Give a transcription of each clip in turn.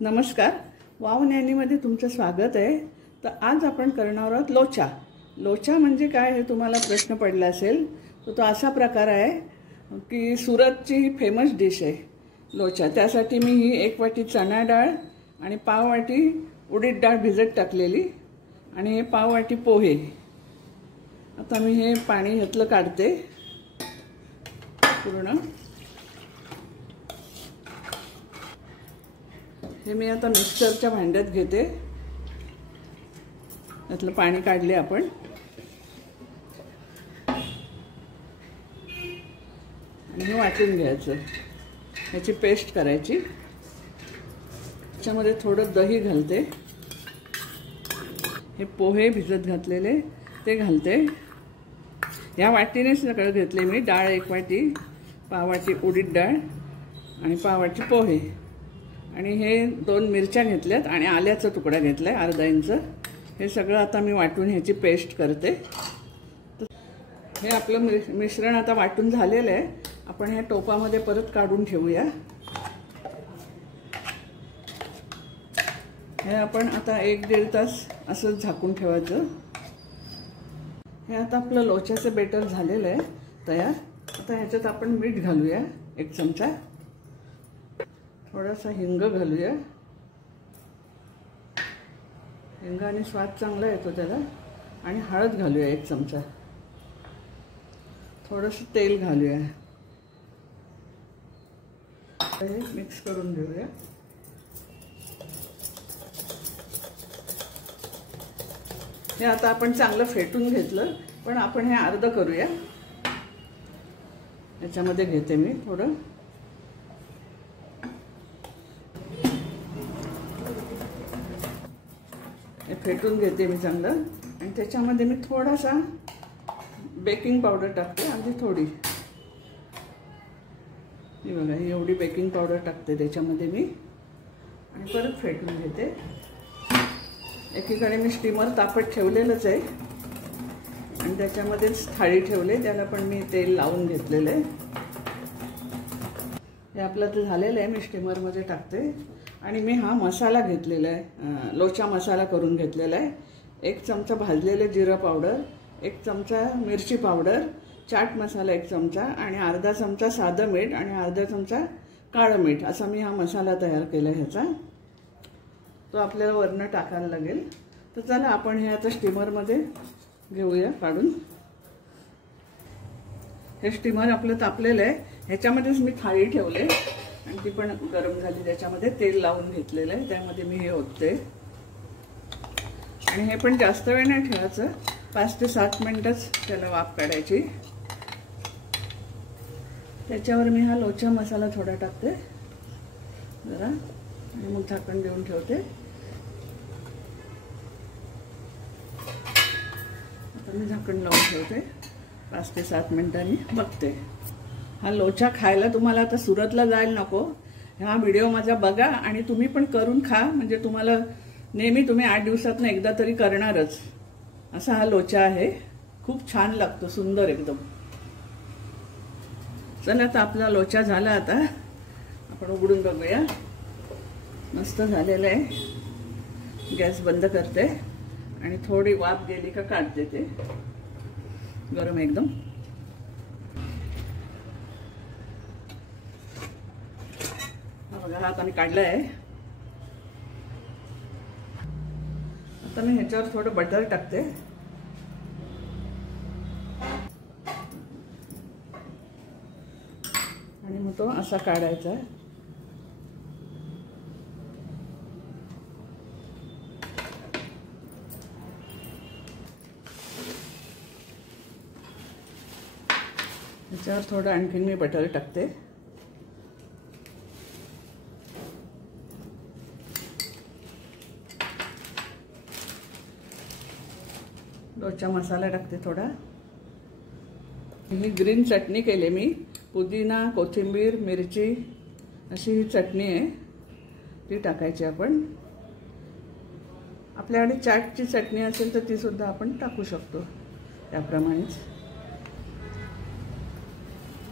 नमस्कार, वाव नॅनीमध्ये तुमचं स्वागत आहे। तर आज आपण करणार आहोत लोचा। लोचा म्हणजे काय हे तुम्हाला प्रश्न पडला असेल। तर तो असा प्रकार आहे की सुरतची ही फेमस डिश आहे लोचा। त्यासाठी मी ही 1 वाटी चणा डाळ आणि पाव वाटी उडीद डाळ भिजत टाकलेली आणि हे पाव वाटी पोहे। आता मी हे पाणी ह्यातलं काढते पूर्ण। हे मी आता मिक्सरच्या भांड्यात घेते। यातलं पाणी काढले आपण आणि हे वाटून घ्यायचं। याची पेस्ट करायची। त्याच्यामध्ये थोडं दही घालते। हे पोहे भिजत घातलेले ते घालते। या वाटीनेच सगळं घेतले मी। डाळ 1 वाटी, पाव वाटी उडीद डाळ आणि पाव वाटी पोहे आणि हे 2 मिरच्या घेतल्यात आणि आल्याचा तुकडा घेतलाय अर्धा इंच। हे सगळं आता मी वाटून ह्याची पेस्ट करते। हे आपलं मिश्रण आता वाटून झालेलं आहे। आपण ह्या टोपामध्ये परत काढून ठेवूया। हे आपण आता 1-1.5 तास असं झाकून ठेवायचं। हे आता आपलं लोच्याचं बेटर झालेलं आहे तयार। आता ह्याच्यात आपण मीठ घालूया 1 चमचा। थोडासा हिंग घालूया। हिंगाने स्वाद चांगला येतो त्याला। आणि हळद घालूया 1 चमचा। थोडंसं तेल घालूया। हे मिक्स करून घेऊया। हे आता आपण चांगलं फेटून घेतलं, पण आपण हे अर्ध करूया। याच्यामध्ये घेते मी थोडं। हे फेटून घेते मी चांगलं आणि त्याच्यामध्ये मी थोडासा बेकिंग पावडर टाकते, अगदी थोडी। हे बघा, ही एवढी बेकिंग पावडर टाकते त्याच्यामध्ये मी आणि परत फेटून घेते। एकीकडे मी स्टीमर तापत ठेवलेलंच आहे आणि त्याच्यामध्येच थाळी ठेवले, त्याला पण मी तेल लावून घेतलेलं आहे। हे आपलं तर झालेलं आहे। मी स्टीमरमध्ये टाकते आणि मी हा मसाला घेतलेला आहे, लोचा मसाला करून घेतलेला आहे। 1 चमचा भाजलेले जिरा पावडर, 1 चमचा मिरची पावडर, चाट मसाला 1 चमचा आणि अर्धा चमचा साधं मीठ आणि अर्धा चमचा काळं मीठ असा मी हा मसाला तयार केला ह्याचा। तो आपल्याला वरनं टाकायला लागेल। तर चला आपण हे आता स्टीमरमध्ये घेऊया काढून। हे स्टीमर आपलं तापलेलं आहे। ह्याच्यामध्येच मी थाळी ठेवले आणि ती पण गरम झाली। त्याच्यामध्ये तेल लावून घेतलेलं आहे, त्यामध्ये मी हे ओतते आणि हे पण जास्त वेळ नाही ठेवायचं, 5 ते 7 मिनिटच त्याला वाफ काढायची। त्याच्यावर मी हा लोचा मसाला थोडा टाकते जरा आणि मग झाकण देऊन ठेवते। आता मी झाकण लावून ठेवते, 5 ते 7 मिनिटांनी बघते। हा लोचा खायला तुम्हाला आता सुरतला जायला नको। हा व्हिडिओ माझा बघा आणि तुम्ही पण करून खा, म्हणजे तुम्हाला नेहमी तुम्ही 8 दिवसातून एकदा तरी करणारच असा हा लोचा आहे। खूप छान लागतो, सुंदर एकदम। चला आता आपला लोचा झाला। आता आपण उघडून बघूया। मस्त झालेलं आहे। गॅस बंद करते आणि थोडी वाफ गेली का काढते ते। गरम एकदम। बघा, हा आता मी काढला आहे। आता मी ह्याच्यावर थोडं बटर टाकते आणि मग तो असा काढायचा आहे। ह्याच्यावर थोडं आणखीन मी बटर टाकते। लोचा मसाला टाकते थोडा। ही ग्रीन चटणी केली मी, पुदिना, कोथिंबीर, मिरची अशी ही चटणी आहे, ती टाकायची आपण। आपल्याकडे चाटची चटणी असेल तर ती सुद्धा आपण टाकू शकतो त्याप्रमाणेच।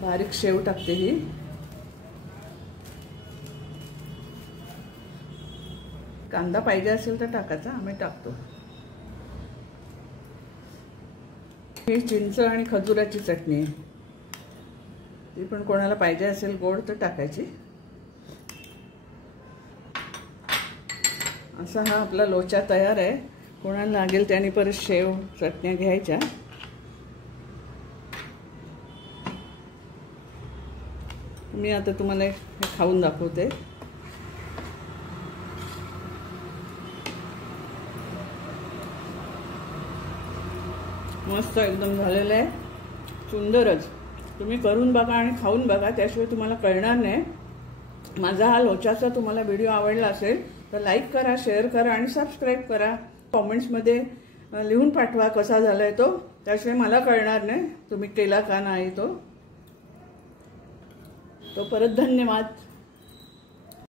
बारीक शेव टाकते ही। कांदा पाहिजे असेल तर टाकायचा, आम्ही टाकतो. ही चिंच आणि खजुराची चटणी आहे. ती पण कोणाला पाहिजे असेल गोड तर टाकायची. असा हा आपला लोचा तयार आहे. कोणाला लागेल त्याने परत शेव चटण्या घ्यायच्या. मी आता तुम्हाला हे खाऊन दाखवते. मस्त एकदम झालेलं आहे, सुंदरच. तुम्ही करून बघा आणि खाऊन बघा, त्याशिवाय तुम्हाला कळणार नाही. माझा हा लोचाचा तुम्हाला व्हिडिओ आवडला असेल तर लाईक करा, शेअर करा आणि सबस्क्राईब करा. कॉमेंट्समध्ये लिहून पाठवा कसा झालाय तो, त्याशिवाय मला कळणार नाही तुम्ही केला का नाही तो. परत धन्यवाद.